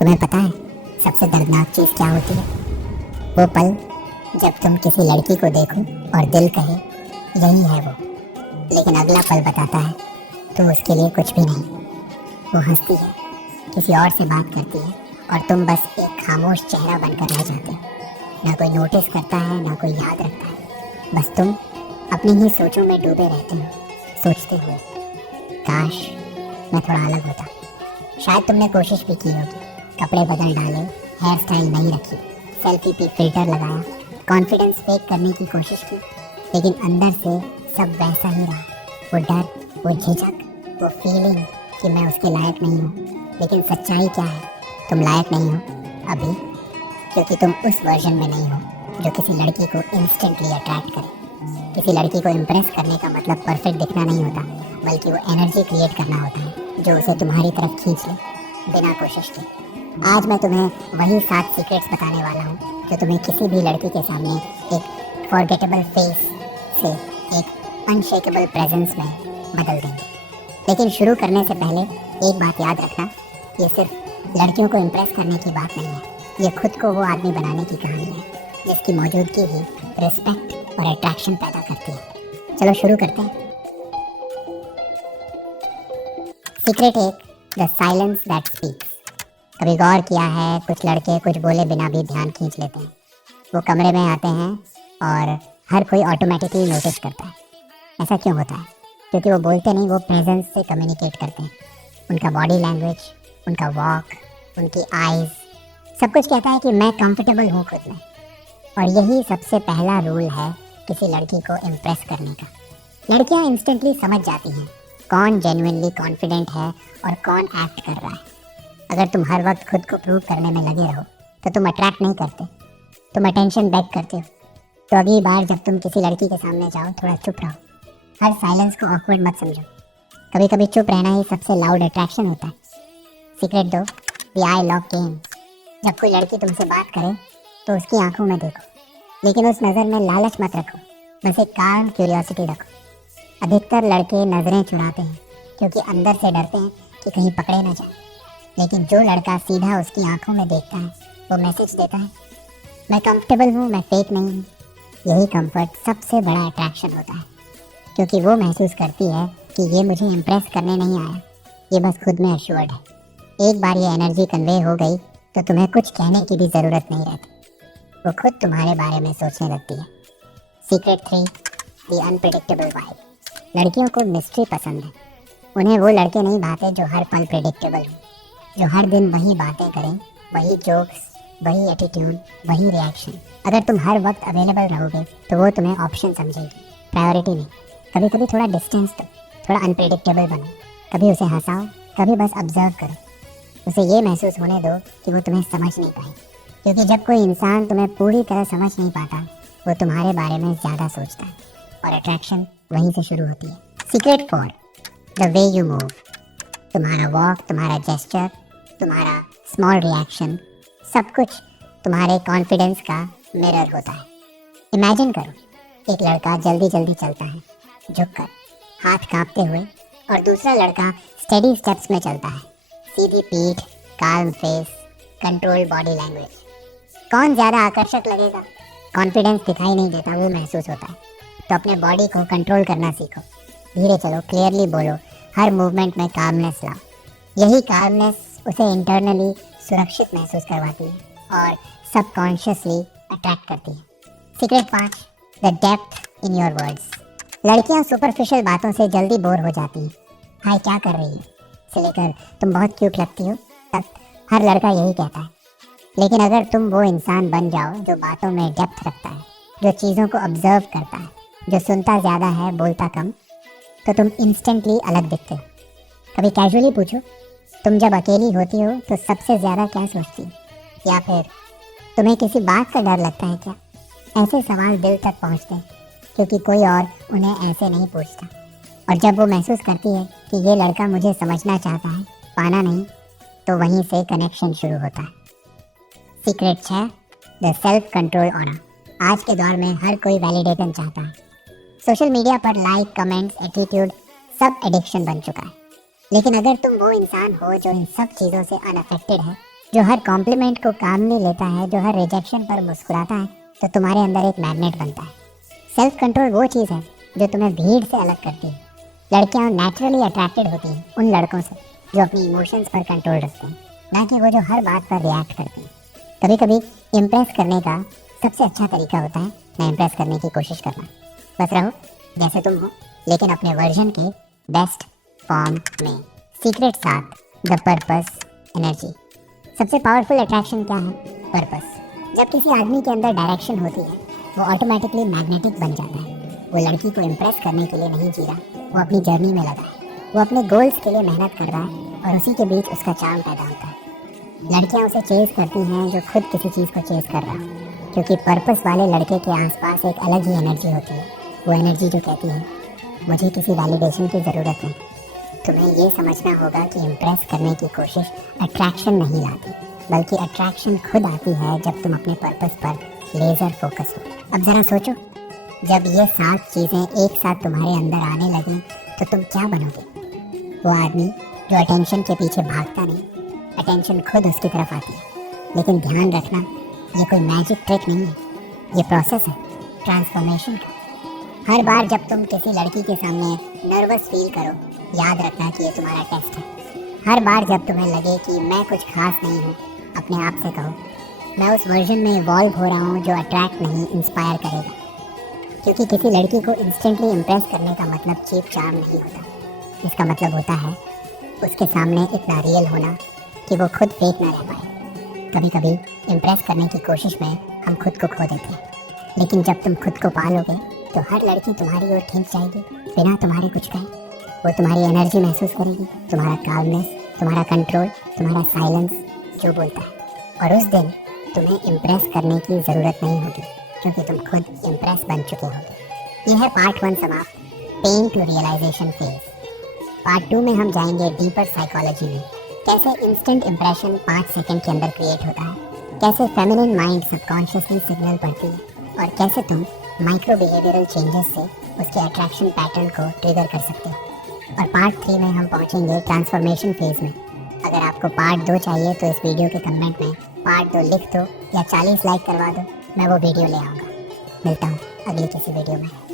तुम्हें पता है सबसे दर्दनाक चीज़ क्या होती है? वो पल जब तुम किसी लड़की को देखो और दिल कहे यही है वो, लेकिन अगला पल बताता है तो उसके लिए कुछ भी नहीं। वो हंसती है, किसी और से बात करती है और तुम बस एक खामोश चेहरा बनकर रह जाते हो। ना कोई नोटिस करता है, ना कोई याद रखता है, बस तुम अपनी ही सोचों में डूबे रहते हो, सोचते हुए काश मैं थोड़ा अलग होता। शायद तुमने कोशिश भी की होगी, कपड़े बदल डाले, हेयर स्टाइल नहीं रखी, सेल्फी पे फिल्टर लगाया, कॉन्फिडेंस फेक करने की कोशिश की, लेकिन अंदर से सब वैसा ही रहा। वो डर, वो झिझक, वो फीलिंग कि मैं उसके लायक नहीं हूँ। लेकिन सच्चाई क्या है? तुम लायक नहीं हो अभी, क्योंकि तुम उस वर्जन में नहीं हो जो किसी लड़की को इंस्टेंटली अट्रैक्ट करे। किसी लड़की को इम्प्रेस करने का मतलब परफेक्ट दिखना नहीं होता, बल्कि वो एनर्जी क्रिएट करना होता है जो उसे तुम्हारी तरफ खींच ले बिना कोशिश के। आज मैं तुम्हें वही 7 सीक्रेट्स बताने वाला हूँ जो तुम्हें किसी भी लड़की के सामने एक फॉरगेटेबल फेस से एक अनशेकेबल प्रेजेंस में बदल देंगे। लेकिन शुरू करने से पहले एक बात याद रखना, ये सिर्फ लड़कियों को इम्प्रेस करने की बात नहीं है, ये खुद को वो आदमी बनाने की कहानी है जिसकी मौजूदगी ही रिस्पेक्ट और अट्रैक्शन पैदा करती है। चलो शुरू करते हैं। Secret 1, the silence that speaks. कभी गौर किया है, कुछ लड़के कुछ बोले बिना भी ध्यान खींच लेते हैं। वो कमरे में आते हैं और हर कोई ऑटोमेटिकली नोटिस करता है। ऐसा क्यों होता है? क्योंकि वो बोलते नहीं, वो प्रेजेंस से कम्युनिकेट करते हैं। उनका बॉडी लैंग्वेज, उनका वॉक, उनकी आईज, सब कुछ कहता है कि मैं कंफर्टेबल हूँ खुद में। और यही सबसे पहला रूल है किसी लड़की को इम्प्रेस करने का। लड़कियाँ इंस्टेंटली समझ जाती हैं कौन जेन्युइनली कॉन्फिडेंट है और कौन एक्ट कर रहा है। अगर तुम हर वक्त खुद को प्रूव करने में लगे रहो तो तुम अट्रैक्ट नहीं करते, तुम अटेंशन बैक करते हो। तो अगली बार जब तुम किसी लड़की के सामने जाओ, थोड़ा चुप रहो। हर साइलेंस को ऑकवर्ड मत समझो। कभी कभी चुप रहना ही सबसे लाउड अट्रैक्शन होता है। Secret 2, the I love game. जब कोई लड़की तुमसे बात करे तो उसकी आंखों में देखो, लेकिन उस नज़र में लालच मत रखो, बस एक काम क्यूरियोसिटी रखो। अधिकतर लड़के नज़रें चुराते हैं क्योंकि अंदर से डरते हैं कि कहीं पकड़े ना जाए। लेकिन जो लड़का सीधा उसकी आंखों में देखता है, वो मैसेज देता है, मैं कंफर्टेबल हूँ, मैं फेक नहीं हूँ। यही कंफर्ट सबसे बड़ा अट्रैक्शन होता है, क्योंकि वो महसूस करती है कि ये मुझे इम्प्रेस करने नहीं आया, ये बस खुद में एश्योर्ड है। एक बार ये एनर्जी कन्वे हो गई तो तुम्हें कुछ कहने की भी ज़रूरत नहीं रहती, वो खुद तुम्हारे बारे में सोचने लगती है। Secret 3, the unpredictable vibe. लड़कियों को मिस्ट्री पसंद है। उन्हें वो लड़के नहीं भाते जो हर पल प्रेडिक्टेबल हो, जो हर दिन वही बातें करें, वही जोक्स, वही एटीट्यूड, वही रिएक्शन। अगर तुम हर वक्त अवेलेबल रहोगे तो वो तुम्हें ऑप्शन समझेगी, प्रायोरिटी नहीं। कभी कभी थोड़ा डिस्टेंस दो, थोड़ा अनप्रेडिक्टेबल बनो, कभी उसे हंसाओ, कभी बस ऑब्जर्व करो। उसे ये महसूस होने दो कि वो तुम्हें समझ नहीं पाए, क्योंकि जब कोई इंसान तुम्हें पूरी तरह समझ नहीं पाता, वो तुम्हारे बारे में ज़्यादा सोचता है और अट्रैक्शन वहीं से शुरू होती है। Secret 4, the way you move. तुम्हारा वॉक, तुम्हारा जेस्चर, तुम्हारा स्मॉल रिएक्शन, सब कुछ तुम्हारे कॉन्फिडेंस का मिरर होता है। इमेजिन करो, एक लड़का जल्दी जल्दी चलता है, झुककर, हाथ कांपते हुए, और दूसरा लड़का स्टेडी स्टेप्स में चलता है, सीधी पीठ, calm face, controlled body language. कौन ज़्यादा आकर्षक लगेगा? कॉन्फिडेंस दिखाई नहीं देता, वो महसूस होता है। तो अपने बॉडी को कंट्रोल करना सीखो, धीरे चलो, क्लियरली बोलो, हर मूवमेंट में कामनेस लाओ। यही कामनेस उसे इंटरनली सुरक्षित महसूस करवाती है और सबकॉन्शियसली अट्रैक्ट करती है। Secret 5, the depth in your words. लड़कियां सुपरफिशियल बातों से जल्दी बोर हो जाती हैं। हाय क्या कर रही है से लेकर तुम बहुत क्यूट लगती हो तक हर लड़का यही कहता है। लेकिन अगर तुम वो इंसान बन जाओ जो बातों में डेप्थ रखता है, जो चीज़ों को ऑब्जर्व करता है, जो सुनता ज़्यादा है बोलता कम, तो तुम इंस्टेंटली अलग दिखते हो। कभी कैजुअली पूछो, तुम जब अकेली होती हो तो सबसे ज़्यादा क्या सोचती हो? या फिर तुम्हें किसी बात का डर लगता है क्या? ऐसे सवाल दिल तक पहुंचते हैं, क्योंकि कोई और उन्हें ऐसे नहीं पूछता। और जब वो महसूस करती है कि ये लड़का मुझे समझना चाहता है, पाना नहीं, तो वहीं से कनेक्शन शुरू होता है। Secret 6, the self control aura. आज के दौर में हर कोई वैलिडेशन चाहता है। सोशल मीडिया पर लाइक, कमेंट्स, एटीट्यूड सब एडिक्शन बन चुका है। लेकिन अगर तुम वो इंसान हो जो इन सब चीज़ों से अनअफेक्टेड है, जो हर कॉम्प्लीमेंट को काम में लेता है, जो हर रिजेक्शन पर मुस्कुराता है, तो तुम्हारे अंदर एक मैग्नेट बनता है। सेल्फ कंट्रोल वो चीज़ है जो तुम्हें भीड़ से अलग करती है। लड़कियां नेचुरली अट्रैक्टेड होती हैं उन लड़कों से जो अपनी इमोशंस पर कंट्रोल रखते हैं, ना कि वो जो हर बात पर रिएक्ट करते हैं। कभी कभी इम्प्रेस करने का सबसे अच्छा तरीका होता है ना इम्प्रेस करने की कोशिश करना। बस रहो जैसे तुम हो, लेकिन अपने वर्जन के बेस्ट फॉर्म में। Secret 7, the purpose energy. सबसे पावरफुल अट्रैक्शन क्या है? पर्पस। जब किसी आदमी के अंदर डायरेक्शन होती है, वो ऑटोमेटिकली मैग्नेटिक बन जाता है। वो लड़की को इम्प्रेस करने के लिए नहीं जी रहा, वो अपनी जर्नी में लगा है, वो अपने गोल्स के लिए मेहनत कर रहा है और उसी के बीच उसका चार्म पैदा होता है। लड़कियां उसे चेज करती हैं जो खुद किसी चीज़ को चेज कर रहा है, क्योंकि पर्पस वाले लड़के के आसपास एक अलग ही एनर्जी होती है। वो एनर्जी जो कहती है मुझे किसी वैलिडेशन की ज़रूरत नहीं। तुम्हें ये समझना होगा कि इम्प्रेस करने की कोशिश अट्रैक्शन नहीं लाती, बल्कि अट्रैक्शन खुद आती है जब तुम अपने पर्पस पर लेज़र फोकस हो। अब ज़रा सोचो, जब ये 7 चीज़ें एक साथ तुम्हारे अंदर आने लगें तो तुम क्या बनोगे? वो आदमी जो अटेंशन के पीछे भागता नहीं, अटेंशन खुद उसकी तरफ आती है। लेकिन ध्यान रखना, ये कोई मैजिक ट्रिक नहीं है, ये प्रोसेस है ट्रांसफॉर्मेशन का। हर बार जब तुम किसी लड़की के सामने नर्वस फील करो, याद रखना कि ये तुम्हारा टेस्ट है। हर बार जब तुम्हें लगे कि मैं कुछ खास नहीं हूँ, अपने आप से कहो मैं उस वर्जन में इवॉल्व हो रहा हूँ जो अट्रैक्ट नहीं, इंस्पायर करेगा। क्योंकि किसी लड़की को इंस्टेंटली इम्प्रेस करने का मतलब चीप चार्म नहीं होता। इसका मतलब होता है उसके सामने इतना रियल होना कि वो खुद फेक ना रह पाए। कभी कभी इम्प्रेस करने की कोशिश में हम खुद को खो देते हैं, लेकिन जब तुम खुद को पालोगे तो हर लड़की तुम्हारी ओर खींच जाएगी बिना तुम्हारे कुछ कहे। वो तुम्हारी एनर्जी महसूस करेगी, तुम्हारा काल्मनेस, तुम्हारा कंट्रोल, तुम्हारा साइलेंस जो बोलता है। और उस दिन तुम्हें इम्प्रेस करने की ज़रूरत नहीं होगी, क्योंकि तुम खुद इम्प्रेस बन चुके होगे। यह है पार्ट 1 समाप्त, pen to realization phase. Part 2 में हम जाएंगे डीपर साइकोलॉजी में। कैसे इंस्टेंट इम्प्रेशन 5 सेकंड के अंदर क्रिएट होता है, कैसे फेमिनिन माइंड सबकॉन्शियसली सिग्नल पढ़ती है, और कैसे तुम माइक्रो बिहेवियरल चेंजेस से उसके अट्रैक्शन पैटर्न को ट्रिगर कर सकते हो। और पार्ट 3 में हम पहुंचेंगे ट्रांसफॉर्मेशन फेज में। अगर आपको पार्ट 2 चाहिए तो इस वीडियो के कमेंट में पार्ट 2 लिख दो या 40 लाइक करवा दो, मैं वो वीडियो ले आऊँगा। मिलता हूँ अगली किसी वीडियो में।